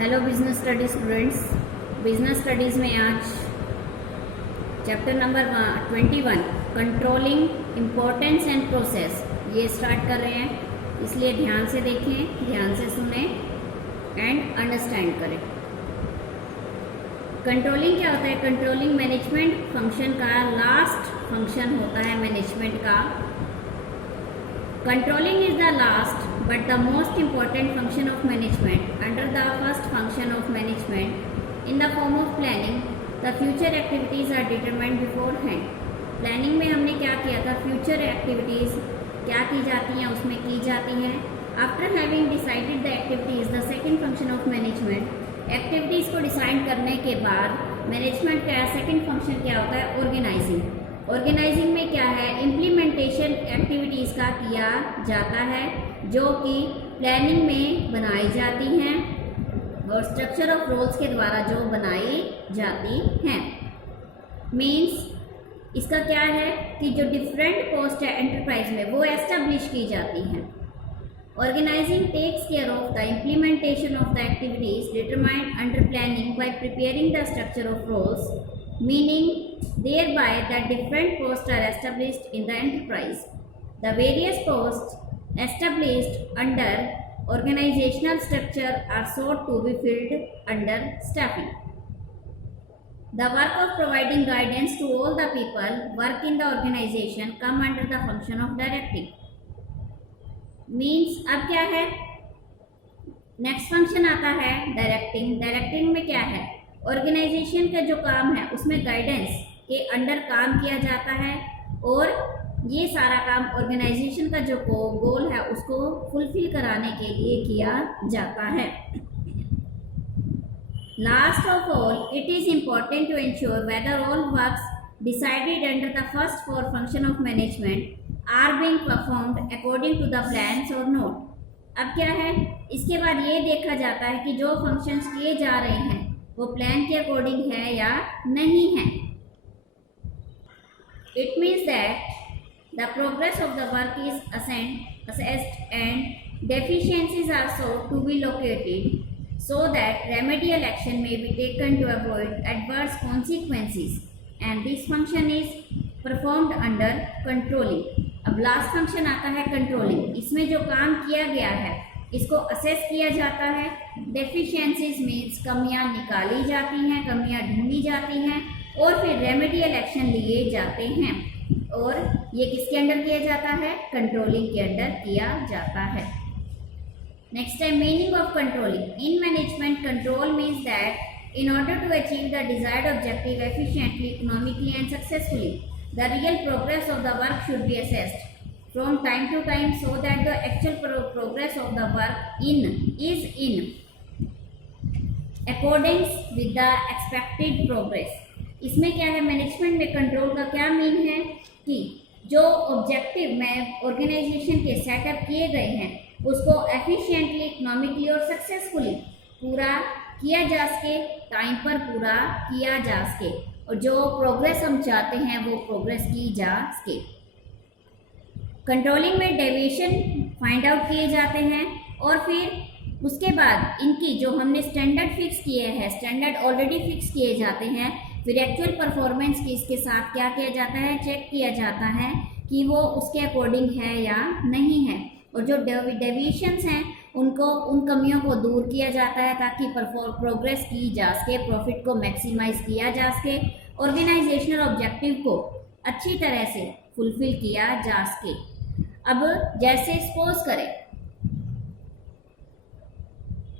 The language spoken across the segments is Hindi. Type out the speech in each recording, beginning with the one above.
Hello business study students. Business studies में आज chapter number 21 controlling importance and process ये स्टार्ट कर रहे हैं, इसलिए ध्यान से देखें, ध्यान से सुने एंड अंडरस्टैंड करें। कंट्रोलिंग क्या होता है? कंट्रोलिंग मैनेजमेंट फंक्शन का लास्ट फंक्शन होता है मैनेजमेंट का। Controlling is the last but the most important function of management. Under the first function of management, in the form of planning, the future activities are determined beforehand. Planning में हमने क्या किया था? Future activities क्या की जाती हैं, उसमें की जाती हैं। After having decided the activities, the second function of management, activities को डिसाइड करने के बाद मैनेजमेंट का सेकंड फंक्शन क्या होता है? ऑर्गेनाइजिंग। ऑर्गेनाइजिंग में क्या है? इम्प्लीमेंटेशन एक्टिविटीज़ का किया जाता है जो कि प्लानिंग में बनाई जाती हैं और स्ट्रक्चर ऑफ रोल्स के द्वारा जो बनाई जाती हैं। मीन्स इसका क्या है कि जो डिफरेंट पोस्ट है एंटरप्राइज में वो एस्टेब्लिश की जाती हैं। Organising takes care of the implementation of the activities determined under planning by preparing the structure of roles, meaning thereby that different posts are established in the enterprise. The various posts established under organizational structure are sought to be filled under staffing. The work of providing guidance to all the people work in the organization come under the function of directing. Means अब क्या है? नेक्स्ट फंक्शन आता है डायरेक्टिंग। डायरेक्टिंग में क्या है? ऑर्गेनाइजेशन का जो काम है उसमें गाइडेंस के अंडर काम किया जाता है और ये सारा काम ऑर्गेनाइजेशन का जो गोल है उसको फुलफिल कराने के लिए किया जाता है। Last of all, it is important to ensure whether all works decided under the first four function of management are being performed according to the plans और नॉट। अब क्या है? इसके बाद ये देखा जाता है कि जो फंक्शंस किए जा रहे हैं वो प्लान के अकॉर्डिंग है या नहीं है। It means that the progress of the work is assessed and deficiencies are sought to be located so that remedial action may be taken to avoid adverse consequences, and this function is performed under controlling. अब लास्ट फंक्शन आता है कंट्रोलिंग। इसमें जो काम किया गया है इसको असेस किया जाता है। डेफिशिएंसीज मीन्स कमियां निकाली जाती हैं, कमियां ढूंढी जाती हैं और फिर रेमेडियल एक्शन लिए जाते हैं। और ये किसके अंडर किया जाता है? कंट्रोलिंग के अंडर किया जाता है। नेक्स्ट है meaning of controlling. In management control means that in order to achieve the desired objective efficiently, economically and successfully, the real progress of the work should be assessed from time to time so that the actual progress of the work is in accordance with the expected progress. इसमें क्या है? मैनेजमेंट में कंट्रोल का क्या मीन है कि जो ऑब्जेक्टिव में ऑर्गेनाइजेशन के सेटअप किए गए हैं उसको एफिशिएंटली, इकोनॉमिकली और सक्सेसफुली पूरा किया जा सके, टाइम पर पूरा किया जा सके और जो प्रोग्रेस हम चाहते हैं वो प्रोग्रेस की जा सके। कंट्रोलिंग में डेविएशन फाइंड आउट किए जाते हैं और फिर उसके बाद इनकी जो हमने स्टैंडर्ड फिक्स किए हैं, स्टैंडर्ड ऑलरेडी फिक्स किए जाते हैं, फिर एक्चुअल परफॉर्मेंस की इसके साथ क्या किया जाता है? चेक किया जाता है कि वो उसके अकॉर्डिंग है या नहीं है। और जो डेविएशंस हैं उनको, उन कमियों को दूर किया जाता है ताकि प्रोग्रेस की जा सके, प्रॉफिट को मैक्सिमाइज किया जा सके, ऑर्गेनाइजेशनल ऑब्जेक्टिव को अच्छी तरह से फुलफिल किया जा सके। अब जैसे सपोज करें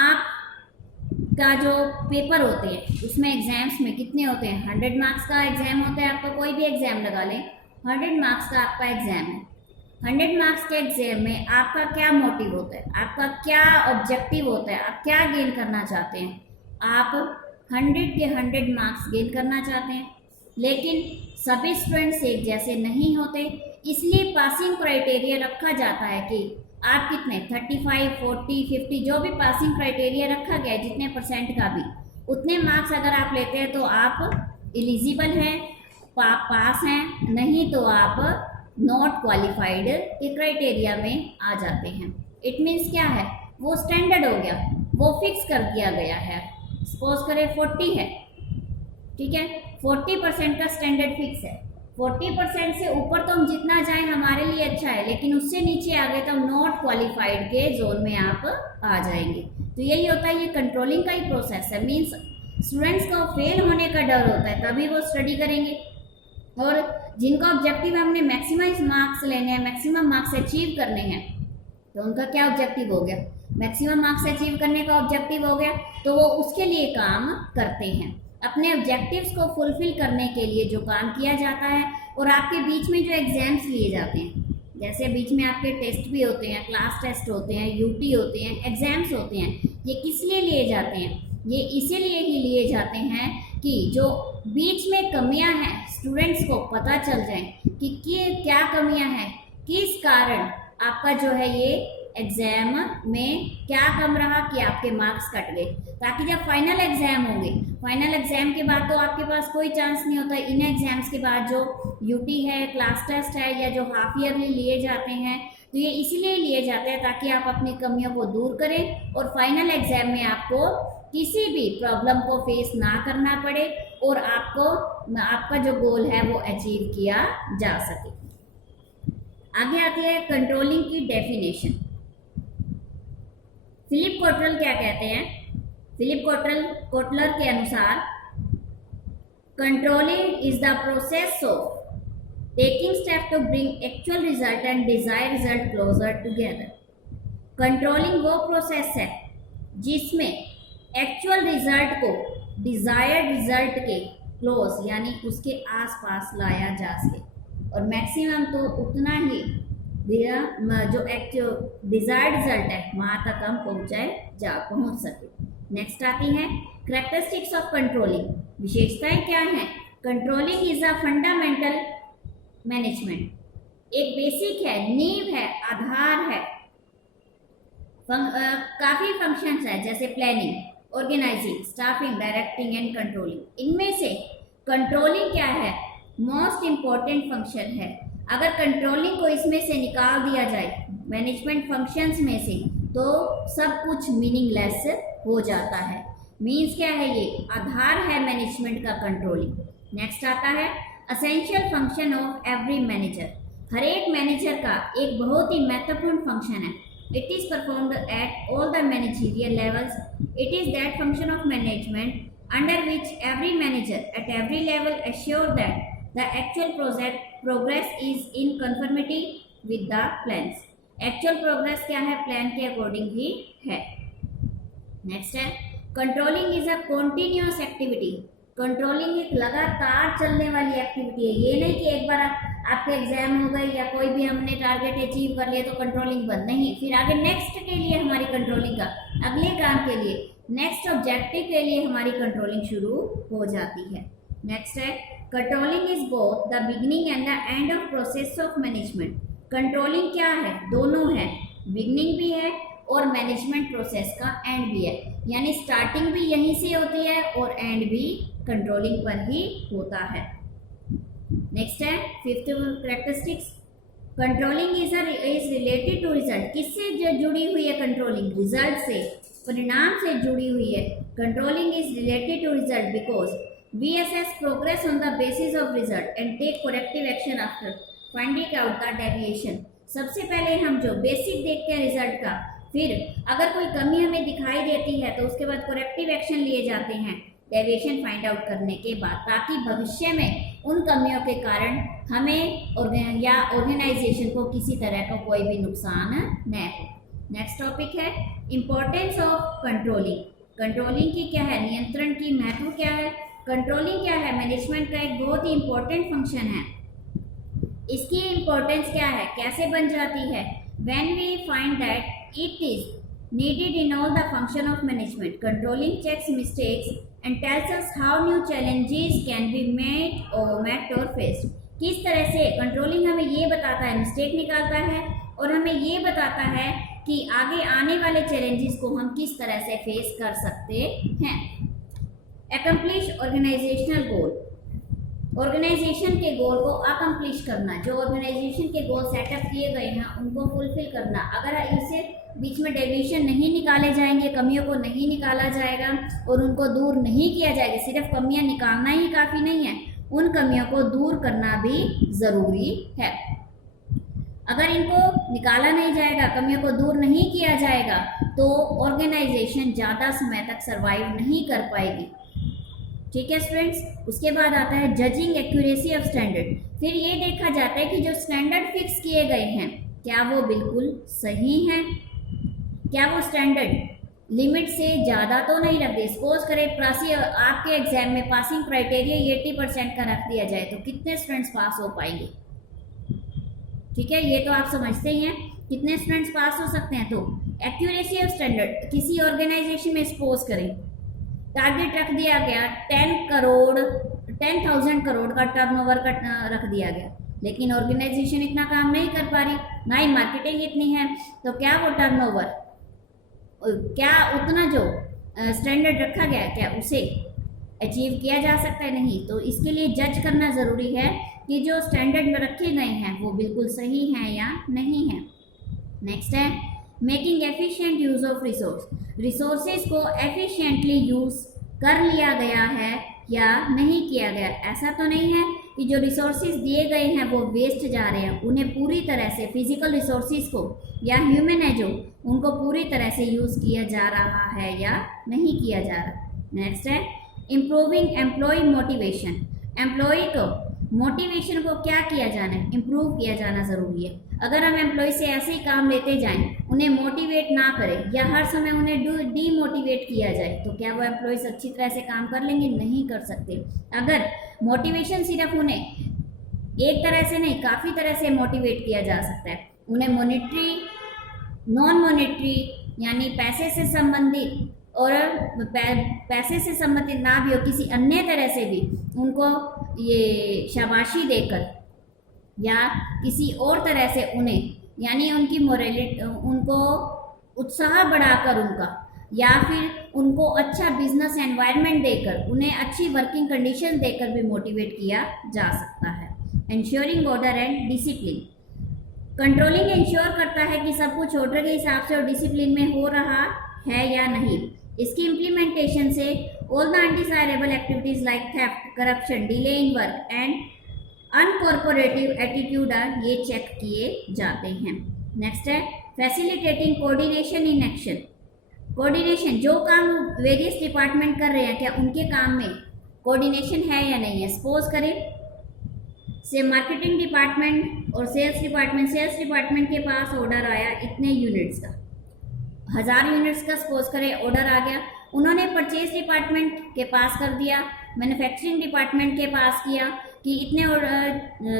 आप का जो पेपर होते हैं उसमें एग्जाम्स में कितने होते हैं? 100 मार्क्स का एग्जाम होता है। आपका कोई भी एग्जाम लगा लें, 100 मार्क्स का आपका एग्जाम है। 100 मार्क्स के एग्जाम में आपका क्या मोटिव होता है? आपका क्या ऑब्जेक्टिव होता है? आप क्या गेन करना चाहते हैं? आप 100 के 100 मार्क्स गेन करना चाहते हैं, लेकिन सभी स्टूडेंट्स एक जैसे नहीं होते, इसलिए पासिंग क्राइटेरिया रखा जाता है कि आप कितने 35, 40, 50 जो भी पासिंग क्राइटेरिया रखा गया है, जितने परसेंट का भी, उतने मार्क्स अगर आप लेते हैं तो आप एलिजिबल हैं, पास हैं, नहीं तो आप नॉट क्वालिफाइड के क्राइटेरिया में आ जाते हैं। इट मीन्स क्या है? वो स्टैंडर्ड हो गया। वो फिक्स कर दिया गया है। सपोज करें 40 है, ठीक है, 40% का स्टैंडर्ड फिक्स है। 40% से ऊपर तो हम जितना जाएं हमारे लिए अच्छा है, लेकिन उससे नीचे आ गए तो नॉट क्वालिफाइड के जोन में आप आ जाएंगे। तो यही होता है, ये कंट्रोलिंग का ही प्रोसेस है। मीन्स स्टूडेंट्स को फेल होने का डर होता है, तभी वो स्टडी करेंगे। और जिनका ऑब्जेक्टिव हमने मैक्सिमाइज मार्क्स लेने हैं, मैक्सिमम मार्क्स अचीव करने हैं, तो उनका क्या ऑब्जेक्टिव हो गया, मैक्सिमम मार्क्स अचीव करने का ऑब्जेक्टिव हो गया, तो वो उसके लिए काम करते हैं। अपने ऑब्जेक्टिव्स को फुलफिल करने के लिए जो काम किया जाता है, और आपके बीच में जो एग्जाम्स लिए जाते हैं, जैसे बीच में आपके टेस्ट भी होते हैं, क्लास टेस्ट होते हैं, यूटी होते हैं, एग्जाम्स होते हैं, ये किस लिए लिए जाते हैं, ये इसीलिए ही लिए जाते हैं कि जो बीच में कमियां हैं स्टूडेंट्स को पता चल जाए कि क्या कमियां हैं, किस कारण आपका जो है ये एग्जाम में क्या कम रहा कि आपके मार्क्स कट गए, ताकि जब फाइनल एग्जाम होंगे, फाइनल एग्जाम के बाद तो आपके पास कोई चांस नहीं होता। इन एग्जाम्स के बाद जो यूटी है, क्लास टेस्ट है, या जो हाफ ईयरली लिए जाते हैं, तो ये इसीलिए लिए जाते हैं ताकि आप अपनी कमियों को दूर करें और फाइनल एग्जाम में आपको किसी भी प्रॉब्लम को फेस ना करना पड़े और आपका जो गोल है वो अचीव किया जा सके। आगे आती है कंट्रोलिंग की डेफिनेशन। फिलिप कोटलर क्या कहते हैं? फिलिप कोटलर के अनुसार controlling is the process of taking step to bring actual result and desired result closer together. Controlling वो प्रोसेस है जिसमें एक्चुअल रिजल्ट को डिजायर्ड रिजल्ट के क्लोज यानी उसके आसपास लाया जा सके, और मैक्सिमम तो उतना ही जो डिजायर्ड रिजल्ट है वहाँ तक हम पहुँच सके। नेक्स्ट आती है कैरेक्टरिस्टिक्स ऑफ कंट्रोलिंग। विशेषताएं क्या हैं? Controlling is a fundamental management, एक बेसिक है, नींव है, आधार है। काफ़ी फंक्शंस है जैसे planning, organising, staffing, directing and controlling. इनमें से कंट्रोलिंग क्या है? मोस्ट इम्पॉर्टेंट फंक्शन है। अगर कंट्रोलिंग को इसमें से निकाल दिया जाए मैनेजमेंट फंक्शंस में से, तो सब कुछ मीनिंगलेस हो जाता है। मीन्स क्या है? ये आधार है मैनेजमेंट का कंट्रोलिंग। नेक्स्ट आता है essential function of every manager. हर एक मैनेजर का एक बहुत ही महत्वपूर्ण फंक्शन है। It is performed at all the managerial levels. It is that function of management under which every manager at every level assure that the actual progress is in conformity with the plans. Actual progress क्या है? प्लान के अकॉर्डिंग ही है। नेक्स्ट है controlling is a continuous activity. Controlling एक लगातार चलने वाली एक्टिविटी है। ये नहीं कि एक बार आपके एग्जाम हो गए या कोई भी हमने टारगेट अचीव कर लिया तो कंट्रोलिंग बंद, नहीं, फिर आगे नेक्स्ट के लिए हमारी कंट्रोलिंग का, अगले काम के लिए, नेक्स्ट ऑब्जेक्टिव के लिए हमारी कंट्रोलिंग शुरू हो जाती है। नेक्स्ट है controlling is both the beginning and the end of process of management. Controlling क्या है? दोनों है, बिगिनिंग भी है और मैनेजमेंट प्रोसेस का एंड भी है, यानी स्टार्टिंग भी यहीं से होती है और एंड भी कंट्रोलिंग पर ही होता है। नेक्स्ट है fifth characteristics. Controlling is related to result. किससे जुड़ी हुई है कंट्रोलिंग? रिजल्ट से, परिणाम से जुड़ी हुई है। Controlling is related to result because we assess progress on the basis of result and take corrective action after finding out the deviation. सबसे पहले हम जो बेसिक देखते हैं रिजल्ट का, फिर अगर कोई कमी हमें दिखाई देती है तो उसके बाद करेक्टिव एक्शन लिए जाते हैं डेविएशन फाइंड आउट करने के बाद, ताकि भविष्य में उन कमियों के कारण हमें या ऑर्गेनाइजेशन को किसी तरह का कोई भी नुकसान न हो। नेक्स्ट टॉपिक है इम्पोर्टेंस ऑफ कंट्रोलिंग। कंट्रोलिंग की क्या है? नियंत्रण की महत्व क्या है? कंट्रोलिंग क्या है? मैनेजमेंट का एक बहुत ही इम्पोर्टेंट फंक्शन है। इसकी इम्पोर्टेंस क्या है? कैसे बन जाती है? When we find that it is needed in all the function of management. Controlling checks mistakes and tells us how new challenges can be met or faced. किस तरह से कंट्रोलिंग हमें ये बताता है, मिस्टेक निकालता है और हमें ये बताता है कि आगे आने वाले चैलेंजेस को हम किस तरह से फेस कर सकते हैं। Accomplish organizational goal. ऑर्गेनाइजेशन के गोल को अकम्प्लिश करना, जो ऑर्गेनाइजेशन के गोल सेटअप किए गए हैं उनको फुलफिल करना। अगर इससे बीच में डेविएशन नहीं निकाले जाएंगे, कमियों को नहीं निकाला जाएगा और उनको दूर नहीं किया जाएगा, सिर्फ कमियां निकालना ही काफ़ी नहीं है, उन कमियों को दूर करना भी ज़रूरी है। अगर इनको निकाला नहीं जाएगा, कमियों को दूर नहीं किया जाएगा, तो ऑर्गेनाइजेशन ज़्यादा समय तक सर्वाइव नहीं कर पाएगी। ठीक है स्टूडेंट्स। उसके बाद आता है जजिंग एक्यूरेसी ऑफ स्टैंडर्ड। फिर ये देखा जाता है कि जो स्टैंडर्ड फिक्स किए गए हैं क्या वो बिल्कुल सही हैं, क्या वो स्टैंडर्ड लिमिट से ज़्यादा तो नहीं रख दिए। सपोज करें आपके एग्जाम में पासिंग क्राइटेरिया 80% का रख दिया जाए तो कितने स्टूडेंट्स पास हो पाएंगे? ठीक है, ये तो आप समझते ही हैं कितने स्टूडेंट्स पास हो सकते हैं। तो एक्यूरेसी ऑफ स्टैंडर्ड, किसी ऑर्गेनाइजेशन में सपोज करें टारगेट रख दिया गया 10,000 करोड़ का टर्नओवर का रख दिया गया, लेकिन ऑर्गेनाइजेशन इतना काम नहीं कर पा रही, ना ही मार्केटिंग इतनी है, तो क्या वो टर्नओवर, क्या उतना जो स्टैंडर्ड रखा गया क्या उसे अचीव किया जा सकता है? नहीं। तो इसके लिए जज करना ज़रूरी है कि जो स्टैंडर्ड में रखे गए हैं वो बिल्कुल सही हैं या नहीं है। नेक्स्ट है making efficient use of resources को एफिशिएंटली यूज़ कर लिया गया है या नहीं किया गया। ऐसा तो नहीं है कि जो रिसोर्सेज दिए गए हैं वो वेस्ट जा रहे हैं, उन्हें पूरी तरह से फिजिकल रिसोर्सेज को या ह्यूमन है जो उनको पूरी तरह से यूज़ किया जा रहा है या नहीं किया जा रहा। नेक्स्ट है इम्प्रूविंग एम्प्लॉय मोटिवेशन। एम्प्लॉय को मोटिवेशन को क्या किया जाना है, इम्प्रूव किया जाना ज़रूरी है। अगर हम एम्प्लॉय से ऐसे ही काम लेते जाएं, उन्हें मोटिवेट ना करें या हर समय उन्हें डीमोटिवेट किया जाए तो क्या वो एम्प्लॉयज़ अच्छी तरह से काम कर लेंगे? नहीं कर सकते। अगर मोटिवेशन सिर्फ उन्हें एक तरह से नहीं काफ़ी तरह से मोटिवेट किया जा सकता है। उन्हें मॉनेटरी, नॉन मॉनेटरी यानी पैसे से संबंधित और पैसे से संबंधित ना भी हो, किसी अन्य तरह से भी उनको ये शाबाशी देकर या किसी और तरह से उन्हें यानी उनकी मोरलिटी, उनको उत्साह बढ़ाकर उनका या फिर उनको अच्छा बिजनेस एनवायरनमेंट देकर, उन्हें अच्छी वर्किंग कंडीशन देकर भी मोटिवेट किया जा सकता है। Ensuring order and discipline. Controlling ensure करता है कि सब कुछ ऑर्डर के हिसाब से और डिसिप्लिन में हो रहा है या नहीं। इसकी इम्प्लीमेंटेशन से all the undesirable activities like theft, corruption, delay in work and uncooperative attitude ये चेक किए जाते हैं। नेक्स्ट है facilitating coordination in action. Coordination, जो काम वेरियस डिपार्टमेंट कर रहे हैं क्या उनके काम में कोऑर्डिनेशन है या नहीं है। सपोज करें से मार्केटिंग डिपार्टमेंट और सेल्स डिपार्टमेंट के पास ऑर्डर आया इतने यूनिट्स का, 1000 यूनिट्स का सपोज करें ऑर्डर आ गया, उन्होंने परचेज डिपार्टमेंट के पास कर दिया, मैन्युफैक्चरिंग डिपार्टमेंट के पास किया कि इतने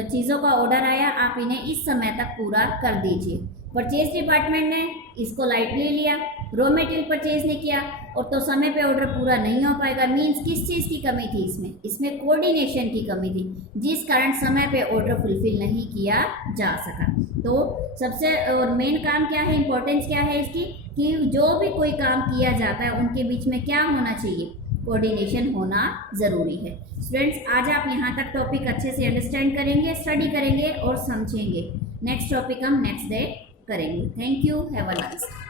चीज़ों का ऑर्डर आया, आप इन्हें इस समय तक पूरा कर दीजिए। परचेज डिपार्टमेंट ने इसको लाइटली लिया, रॉ मटेरियल परचेज ने किया और तो समय पे ऑर्डर पूरा नहीं हो पाएगा। मीन्स किस चीज़ की कमी थी इसमें कोऑर्डिनेशन की कमी थी, जिस कारण समय पे ऑर्डर फुलफिल नहीं किया जा सका। तो सबसे और मेन काम क्या है, इंपॉर्टेंस क्या है इसकी कि जो भी कोई काम किया जाता है उनके बीच में क्या होना चाहिए, कोऑर्डिनेशन होना ज़रूरी है। स्टूडेंट्स, आज आप यहाँ तक टॉपिक अच्छे से अंडरस्टैंड करेंगे, स्टडी करेंगे और समझेंगे। नेक्स्ट टॉपिक हम नेक्स्ट डे करेंगे। Thank you, have a nice day.